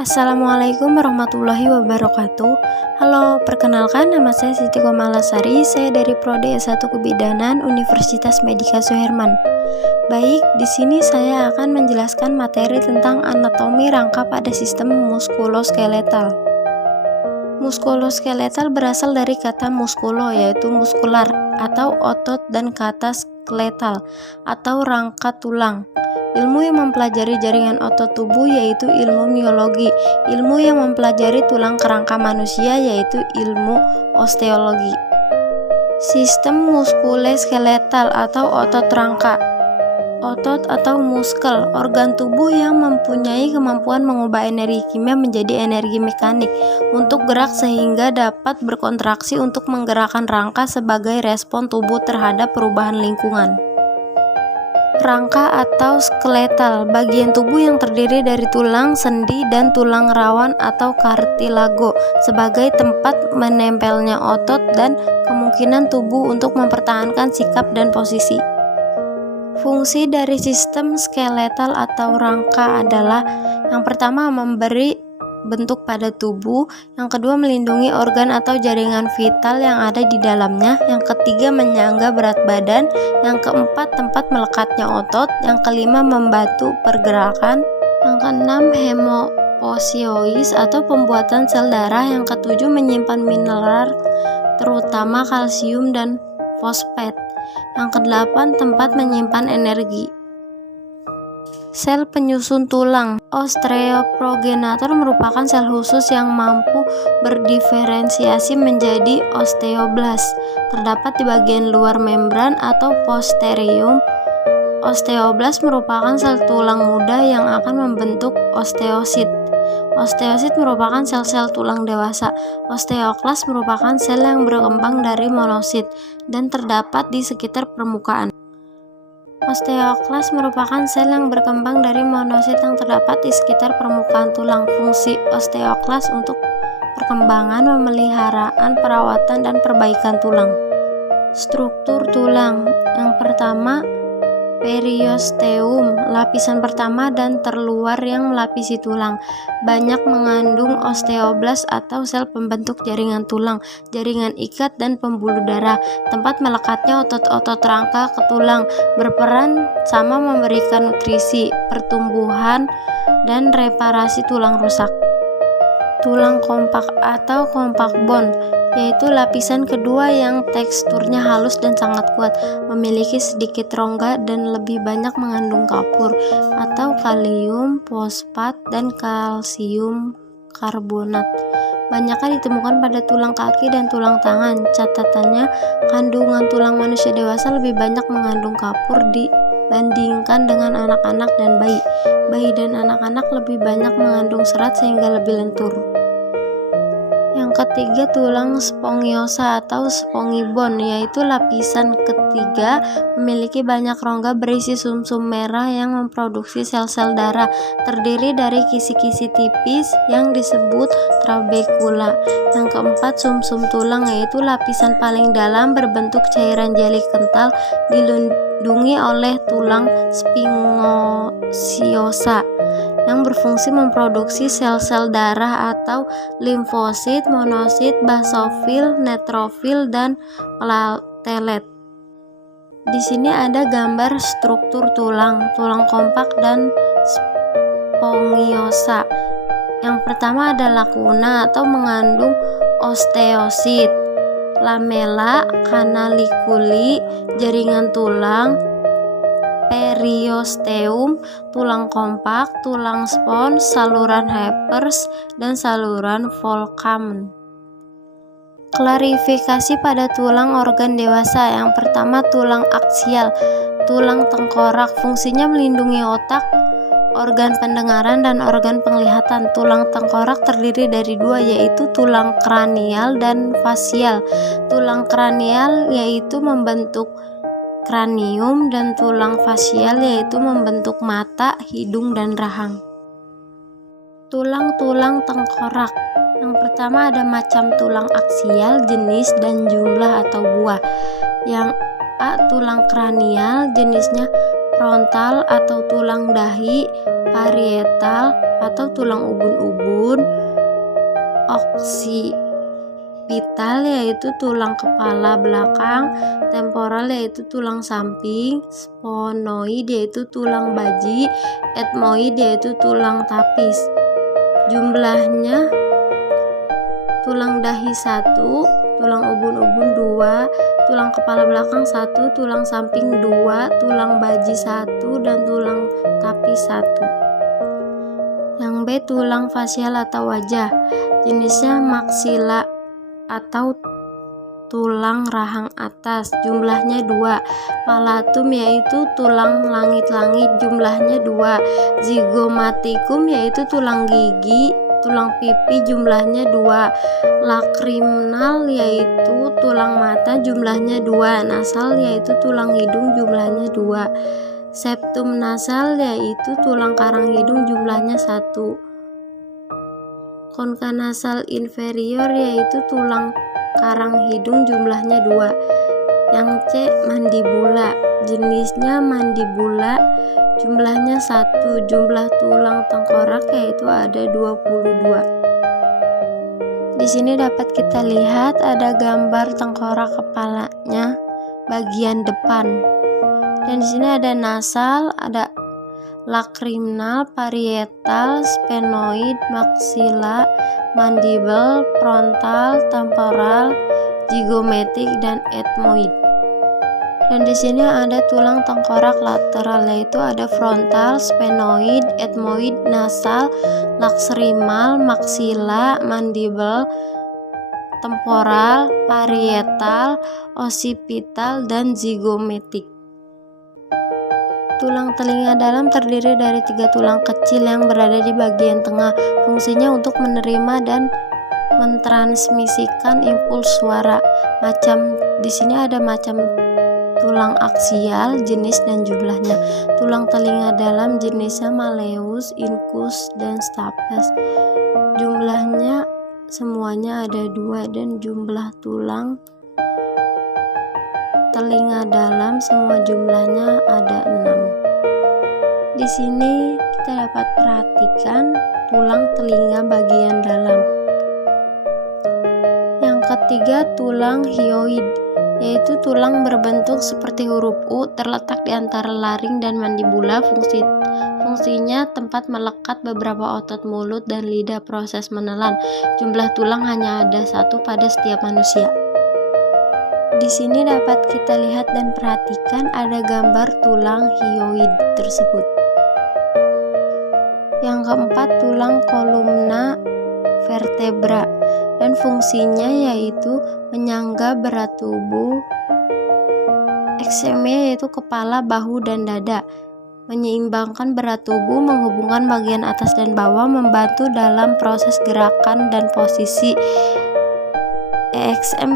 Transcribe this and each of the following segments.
Assalamualaikum warahmatullahi wabarakatuh. Halo, perkenalkan nama saya Siti Komalasari. Saya dari Prodi S1 Kebidanan Universitas Medika Suherman. Baik, di sini saya akan menjelaskan materi tentang anatomi rangka pada sistem muskuloskeletal. Muskuloskeletal berasal dari kata muskulo, yaitu muskular atau otot, dan kata skeletal atau rangka tulang. Ilmu yang mempelajari jaringan otot tubuh yaitu ilmu miologi. Ilmu yang mempelajari tulang kerangka manusia yaitu ilmu osteologi. Sistem muskuloskeletal atau otot rangka. Otot atau muskel, organ tubuh yang mempunyai kemampuan mengubah energi kimia menjadi energi mekanik untuk gerak sehingga dapat berkontraksi untuk menggerakkan rangka sebagai respon tubuh terhadap perubahan lingkungan. Rangka atau skeletal, bagian tubuh yang terdiri dari tulang, sendi, dan tulang rawan atau kartilago sebagai tempat menempelnya otot dan kemungkinan tubuh untuk mempertahankan sikap dan posisi. Fungsi dari sistem skeletal atau rangka adalah yang pertama memberi bentuk pada tubuh, yang kedua melindungi organ atau jaringan vital yang ada di dalamnya, yang ketiga menyangga berat badan, yang keempat tempat melekatnya otot, yang kelima membantu pergerakan, yang keenam hemopoiesis atau pembuatan sel darah, yang ketujuh menyimpan mineral terutama kalsium dan fosfat, yang kedelapan tempat menyimpan energi. Sel penyusun tulang, osteoprogenitor merupakan sel khusus yang mampu berdiferensiasi menjadi osteoblast. Terdapat di bagian luar membran atau posterium. Osteoblast merupakan sel tulang muda yang akan membentuk osteosit. Osteosit merupakan sel-sel tulang dewasa. Osteoklas merupakan sel yang berkembang dari monosit dan terdapat di sekitar permukaan. Osteoklas merupakan sel yang berkembang dari monosit yang terdapat di sekitar permukaan tulang. Fungsi osteoklas untuk perkembangan, pemeliharaan, perawatan, dan perbaikan tulang. Struktur tulang. Yang pertama, periosteum, lapisan pertama dan terluar yang melapisi tulang. Banyak mengandung osteoblast atau sel pembentuk jaringan tulang, jaringan ikat, dan pembuluh darah. Tempat melekatnya otot-otot rangka ke tulang, berperan sama memberikan nutrisi, pertumbuhan, dan reparasi tulang rusak. Tulang kompak atau kompak bone, yaitu lapisan kedua yang teksturnya halus dan sangat kuat, memiliki sedikit rongga dan lebih banyak mengandung kapur atau kalium fosfat dan kalsium karbonat. Banyaknya ditemukan pada tulang kaki dan tulang tangan. Catatannya, kandungan tulang manusia dewasa lebih banyak mengandung kapur dibandingkan dengan anak-anak dan bayi. Bayi dan anak-anak lebih banyak mengandung serat sehingga lebih lentur. Yang ketiga, tulang spongiosa atau spongy bone, yaitu lapisan ketiga, memiliki banyak rongga berisi sumsum merah yang memproduksi sel-sel darah, terdiri dari kisi-kisi tipis yang disebut trabekula. Yang keempat, sumsum tulang, yaitu lapisan paling dalam berbentuk cairan jeli kental, dilindungi oleh tulang spingiosa yang berfungsi memproduksi sel-sel darah atau limfosit, monosit, basofil, neutrofil, dan platelet. Di sini ada gambar struktur tulang kompak dan spongiosa. Yang pertama ada lacuna atau mengandung osteosit, lamella, canaliculi, jaringan tulang, periosteum, tulang kompak, tulang spons, saluran Hebers, dan saluran Volkmann. Klarifikasi pada tulang organ dewasa. Yang pertama, tulang aksial, tulang tengkorak, fungsinya melindungi otak, organ pendengaran, dan organ penglihatan. Tulang tengkorak terdiri dari dua, yaitu tulang kranial dan fasial. Tulang kranial yaitu membentuk kranium, dan tulang fasial yaitu membentuk mata, hidung, dan rahang. Tulang-tulang tengkorak. Yang pertama ada macam tulang aksial, jenis, dan jumlah atau buah. Yang A, tulang kranial, jenisnya frontal atau tulang dahi, parietal, atau tulang ubun-ubun, oksipital yaitu tulang kepala belakang, temporal yaitu tulang samping, sphenoid yaitu tulang baji, ethmoid yaitu tulang tapis. Jumlahnya tulang dahi 1, tulang ubun-ubun 2, tulang kepala belakang 1, tulang samping 2, tulang baji 1, dan tulang tapis 1. Yang B, tulang fasial atau wajah. Jenisnya maksila atau tulang rahang atas, jumlahnya 2. Palatum yaitu tulang langit-langit, jumlahnya 2. Zygomatikum yaitu tulang gigi, tulang pipi, jumlahnya 2. Lakriminal yaitu tulang mata, jumlahnya 2. Nasal yaitu tulang hidung, jumlahnya 2. Septum nasal yaitu tulang karang hidung, jumlahnya 1. Konka nasal inferior yaitu tulang karang hidung, jumlahnya 2. Yang C, mandibula. Jenisnya mandibula, jumlahnya 1. Jumlah tulang tengkorak yaitu ada 22. Di sini dapat kita lihat ada gambar tengkorak kepalanya bagian depan. Dan di sini ada nasal, ada lakriminal, parietal, sphenoid, maksila, mandibel, frontal, temporal, zygomatic, dan ethmoid. Dan di sini ada tulang tengkorak lateral yaitu ada frontal, sphenoid, ethmoid, nasal, lacrimal, maksila, mandibel, temporal, parietal, occipital, dan zygomatic. Tulang telinga dalam terdiri dari 3 tulang kecil yang berada di bagian tengah. Fungsinya untuk menerima dan mentransmisikan impuls suara. Di sini ada macam tulang aksial, jenis dan jumlahnya. Tulang telinga dalam jenisnya malleus, incus, dan stapes. Jumlahnya semuanya ada 2 dan jumlah tulang telinga dalam semua jumlahnya ada 6. Di sini kita dapat perhatikan tulang telinga bagian dalam. Yang ketiga, tulang hyoid, yaitu tulang berbentuk seperti huruf U terletak di antara laring dan mandibula. Fungsinya tempat melekat beberapa otot mulut dan lidah proses menelan. Jumlah tulang hanya ada 1 pada setiap manusia. Di sini dapat kita lihat dan perhatikan ada gambar tulang hyoid tersebut. Yang keempat, tulang kolumna vertebra, dan fungsinya yaitu menyangga berat tubuh. Eksemnya yaitu kepala, bahu, dan dada. Menyeimbangkan berat tubuh, menghubungkan bagian atas dan bawah, membantu dalam proses gerakan dan posisi. EXM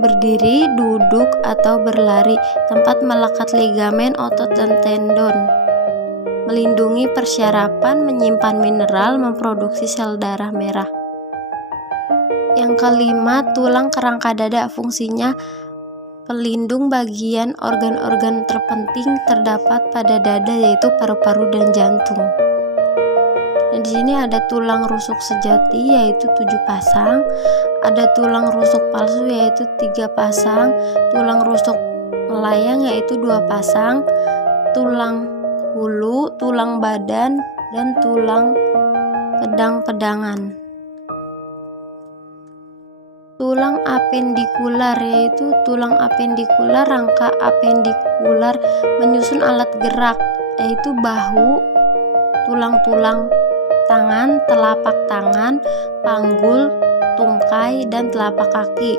berdiri, duduk, atau berlari, tempat melekat ligamen, otot, dan tendon. Melindungi persyarapan, menyimpan mineral, memproduksi sel darah merah. Yang kelima, tulang kerangka dada. Fungsinya pelindung bagian organ-organ terpenting terdapat pada dada yaitu paru-paru dan jantung. Dan di sini ada tulang rusuk sejati yaitu 7 pasang, ada tulang rusuk palsu yaitu 3 pasang, tulang rusuk melayang yaitu 2 pasang, tulang hulu, tulang badan, dan tulang pedang-pedangan. Tulang apendikular yaitu tulang apendikular, rangka apendikular menyusun alat gerak yaitu bahu, tulang-tulang tangan, telapak tangan, panggul, tungkai, dan telapak kaki.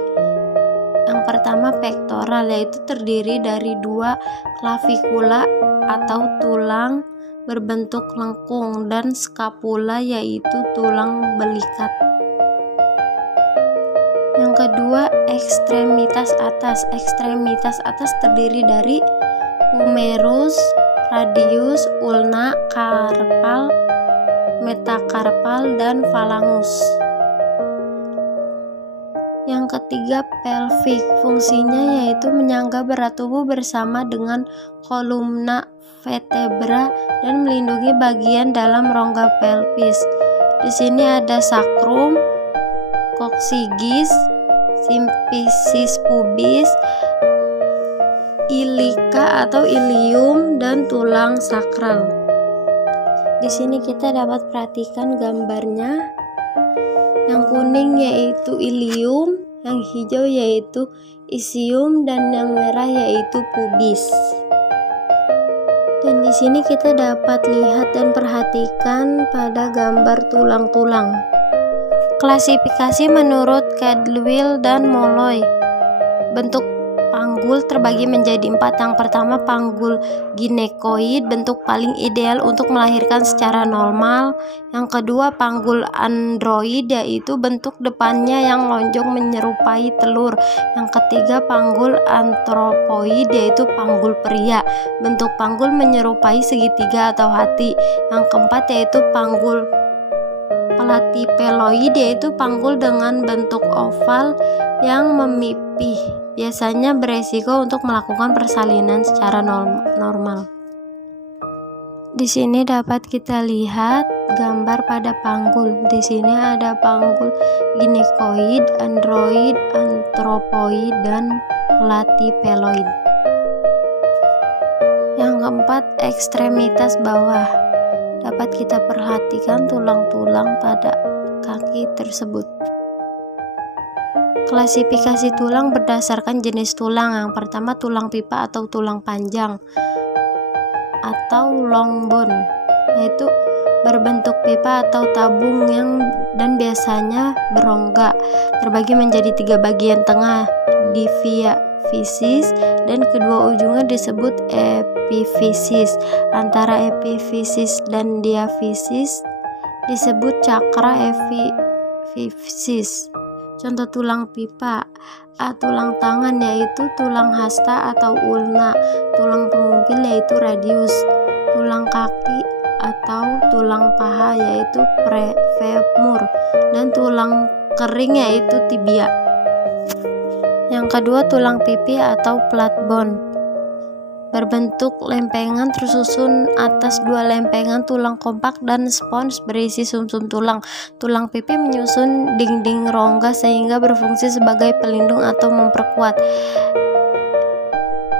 Yang pertama, pektoral, yaitu terdiri dari 2 klavikula atau tulang berbentuk lengkung, dan skapula yaitu tulang belikat. Yang kedua, ekstremitas atas. Ekstremitas atas terdiri dari humerus, radius, ulna, karpal, metakarpal, dan falangus. Yang ketiga, pelvic. Fungsinya yaitu menyangga berat tubuh bersama dengan kolumna vertebra dan melindungi bagian dalam rongga pelvis. Di sini ada sacrum, coccygeus, symphysis pubis, ilica atau ilium, dan tulang sakral. Di sini kita dapat perhatikan gambarnya. Yang kuning yaitu ilium, yang hijau yaitu ischium, dan yang merah yaitu pubis. Dan di sini kita dapat lihat dan perhatikan pada gambar tulang-tulang. Klasifikasi menurut Cadwell dan Molloy. Bentuk panggul terbagi menjadi 4. Yang pertama, panggul ginekoid, bentuk paling ideal untuk melahirkan secara normal. Yang kedua, panggul android, yaitu bentuk depannya yang lonjong menyerupai telur. Yang ketiga, panggul antropoid, yaitu panggul pria, bentuk panggul menyerupai segitiga atau hati. Yang keempat yaitu panggul platypeloid, yaitu panggul dengan bentuk oval yang memipih, biasanya beresiko untuk melakukan persalinan secara normal. Di sini dapat kita lihat gambar pada panggul. Di sini ada panggul ginekoid, android, antropoid, dan platypeloid. Yang keempat, ekstremitas bawah. Dapat kita perhatikan tulang-tulang pada kaki tersebut. Klasifikasi tulang berdasarkan jenis tulang. Yang pertama, tulang pipa atau tulang panjang atau long bone, yaitu berbentuk pipa atau tabung dan biasanya berongga. Terbagi menjadi 3 bagian tengah, diaphysis, dan kedua ujungnya disebut epiphysis. Antara epiphysis dan diaphysis disebut cakra epiphysis. Contoh tulang pipa: A. Tulang tangan yaitu tulang hasta atau ulna. Tulang pengumpil yaitu radius. Tulang kaki atau tulang paha yaitu femur, dan tulang kering yaitu tibia. Yang kedua, tulang pipi atau flat bone, berbentuk lempengan tersusun atas 2 lempengan tulang kompak dan spons berisi sumsum tulang. Tulang pipi menyusun dinding rongga sehingga berfungsi sebagai pelindung atau memperkuat.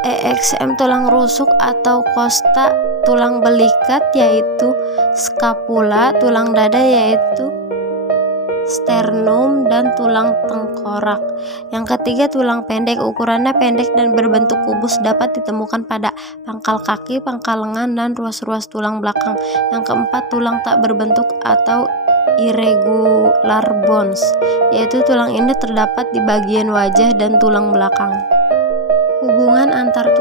EXM, tulang rusuk atau costa, tulang belikat yaitu scapula, tulang dada yaitu sternum, dan tulang tengkorak. Yang ketiga, tulang pendek, ukurannya pendek dan berbentuk kubus, dapat ditemukan pada pangkal kaki, pangkal lengan, dan ruas-ruas tulang belakang. Yang keempat, tulang tak berbentuk atau irregular bones, yaitu tulang ini terdapat di bagian wajah dan tulang belakang. Hubungan antar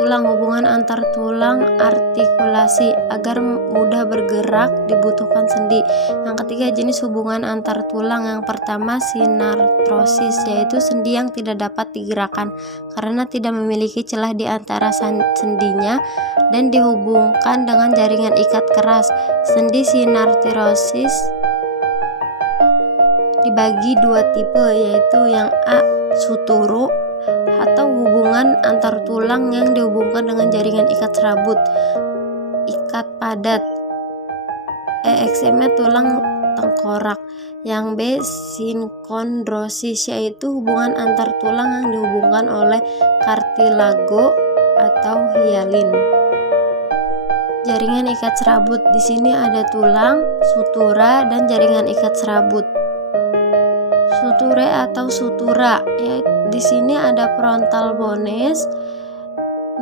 tulang artikulasi. Agar mudah bergerak dibutuhkan sendi. Yang ketiga, jenis hubungan antar tulang. Yang pertama, sinartrosis, yaitu sendi yang tidak dapat digerakkan karena tidak memiliki celah di antara sendinya dan dihubungkan dengan jaringan ikat keras. Sendi sinartrosis dibagi 2 tipe, yaitu yang A, suturu atau hubungan antar tulang yang dihubungkan dengan jaringan ikat serabut, ikat padat. EXM-nya tulang tengkorak. Yang B, sinkondrosis, yaitu hubungan antar tulang yang dihubungkan oleh kartilago atau hialin. Jaringan ikat serabut. Di sini ada tulang, sutura, dan jaringan ikat serabut. Suture atau sutura, yaitu di sini ada frontal bones,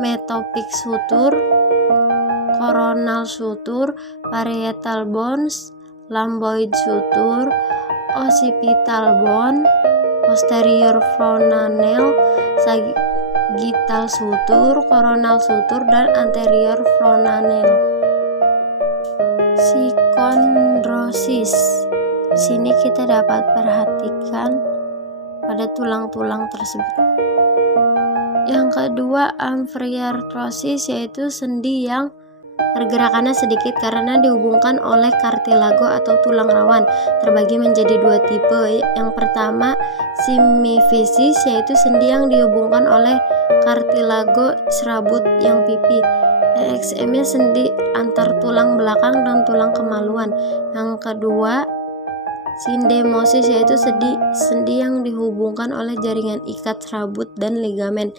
metopic sutur, coronal sutur, parietal bones, lamboid sutur, occipital bone, posterior frontanel, sagittal sutur, coronal sutur, dan anterior frontanel. Sikondrosis. Di sini kita dapat perhatikan pada tulang-tulang tersebut. Yang kedua, amfriartrosis, yaitu sendi yang pergerakannya sedikit karena dihubungkan oleh kartilago atau tulang rawan. Terbagi menjadi 2 tipe. Yang pertama, simiphysis, yaitu sendi yang dihubungkan oleh kartilago serabut yang pipi. EXM-nya sendi antar tulang belakang dan tulang kemaluan. Yang kedua, sindemosis, yaitu sendi yang dihubungkan oleh jaringan ikat serabut dan ligamen.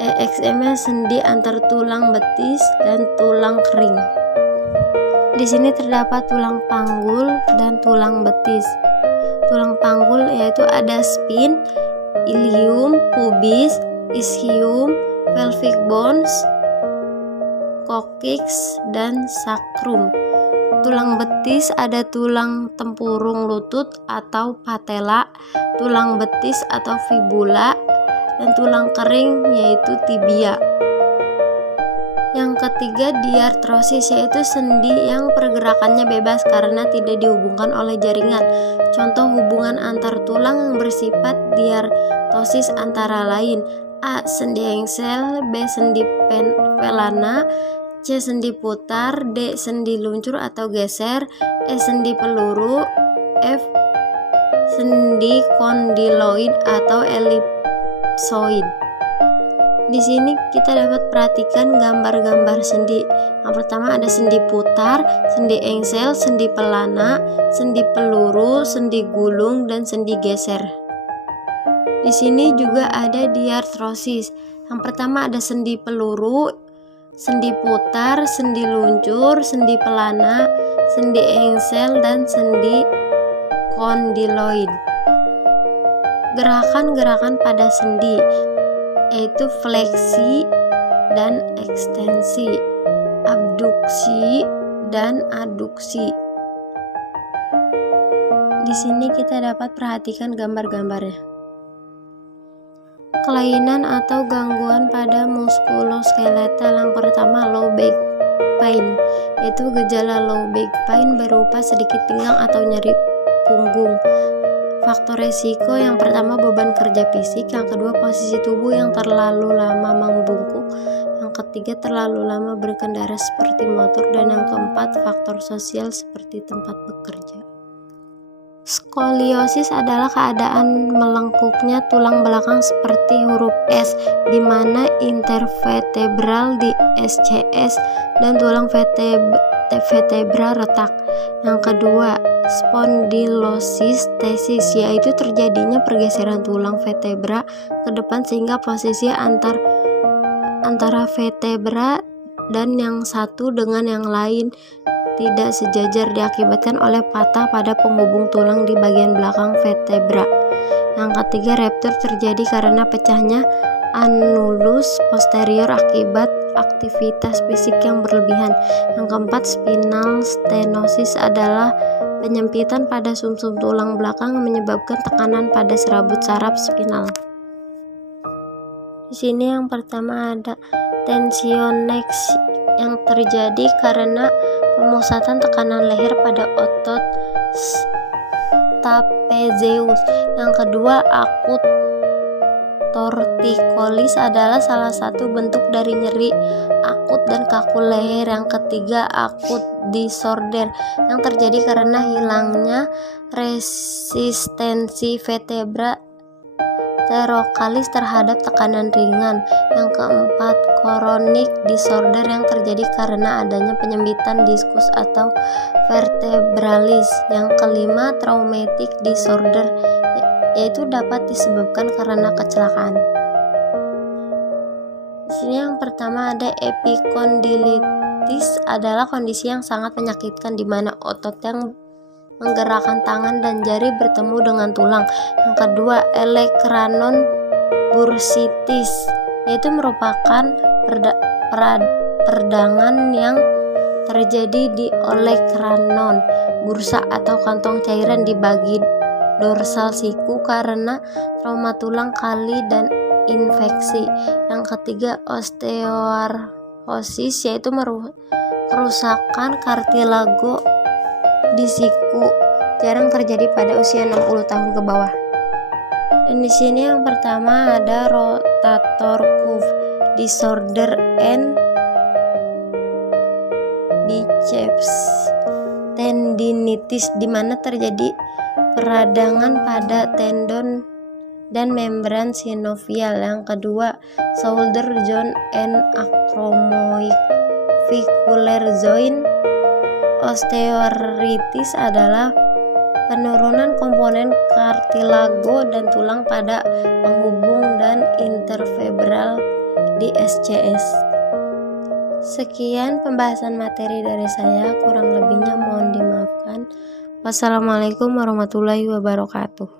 EXM-nya sendi antar tulang betis dan tulang kering. Di sini terdapat tulang panggul dan tulang betis. Tulang panggul yaitu ada spine, ilium, pubis, ischium, pelvic bones, coccyx, dan sacrum. Tulang betis ada tulang tempurung lutut atau patella, tulang betis atau fibula, dan tulang kering yaitu tibia. Yang ketiga, diartrosis, yaitu sendi yang pergerakannya bebas karena tidak dihubungkan oleh jaringan. Contoh hubungan antar tulang yang bersifat diartosis antara lain: A. Sendi engsel, B. Sendi pelana, C. Sendi putar, D. Sendi luncur atau geser, E. Sendi peluru, F. Sendi kondiloid atau elipsoid. Di sini kita dapat perhatikan gambar-gambar sendi. Yang pertama ada sendi putar, sendi engsel, sendi pelana, sendi peluru, sendi gulung, dan sendi geser. Di sini juga ada diartrosis. Yang pertama ada sendi peluru, sendi putar, sendi luncur, sendi pelana, sendi engsel, dan sendi kondiloid. Gerakan-gerakan pada sendi yaitu fleksi dan ekstensi, abduksi dan aduksi. Di sini kita dapat perhatikan gambar-gambarnya. Kelainan atau gangguan pada muskuloskeletal. Yang pertama, low back pain, yaitu gejala low back pain berupa sedikit pinggang atau nyeri punggung. Faktor resiko yang pertama beban kerja fisik, yang kedua posisi tubuh yang terlalu lama membungkuk, yang ketiga terlalu lama berkendara seperti motor, dan yang keempat faktor sosial seperti tempat bekerja. Skoliosis adalah keadaan melengkungnya tulang belakang seperti huruf S, di mana intervertebral di SCS dan tulang vertebra retak. Yang kedua, spondylosis, yaitu terjadinya pergeseran tulang vertebra ke depan sehingga posisi antara vertebra dan yang satu dengan yang lain tidak sejajar, diakibatkan oleh patah pada penghubung tulang di bagian belakang vertebra. Yang ketiga, ruptur terjadi karena pecahnya annulus posterior akibat aktivitas fisik yang berlebihan. Yang keempat, spinal stenosis adalah penyempitan pada sumsum tulang belakang yang menyebabkan tekanan pada serabut saraf spinal. Di sini yang pertama ada tensionex yang terjadi karena pemusatan tekanan leher pada otot trapezius. Yang kedua, akut tortikolis adalah salah satu bentuk dari nyeri akut dan kaku leher. Yang ketiga, akut disorder yang terjadi karena hilangnya resistensi vertebra terokalis terhadap tekanan ringan. Yang keempat, chronic disorder yang terjadi karena adanya penyempitan diskus atau vertebralis. Yang kelima, traumatic disorder, yaitu dapat disebabkan karena kecelakaan. Di sini yang pertama ada epikondilitis, adalah kondisi yang sangat menyakitkan di mana otot yang menggerakkan tangan dan jari bertemu dengan tulang. Yang kedua, olecranon bursitis, yaitu merupakan peradangan yang terjadi di olecranon bursa atau kantong cairan di bagi dorsal siku karena trauma tulang kali dan infeksi. Yang ketiga, osteoarthrosis, yaitu kerusakan kartilago di siku, jarang terjadi pada usia 60 tahun ke bawah. Dan di sini yang pertama ada rotator cuff disorder and biceps tendinitis, di mana terjadi peradangan pada tendon dan membran sinovial. Yang kedua, shoulder joint and acromion, Clavicular joint osteoarthritis adalah penurunan komponen kartilago dan tulang pada penghubung dan intervertebral di SCS. Sekian pembahasan materi dari saya, kurang lebihnya mohon dimaafkan. Wassalamualaikum warahmatullahi wabarakatuh.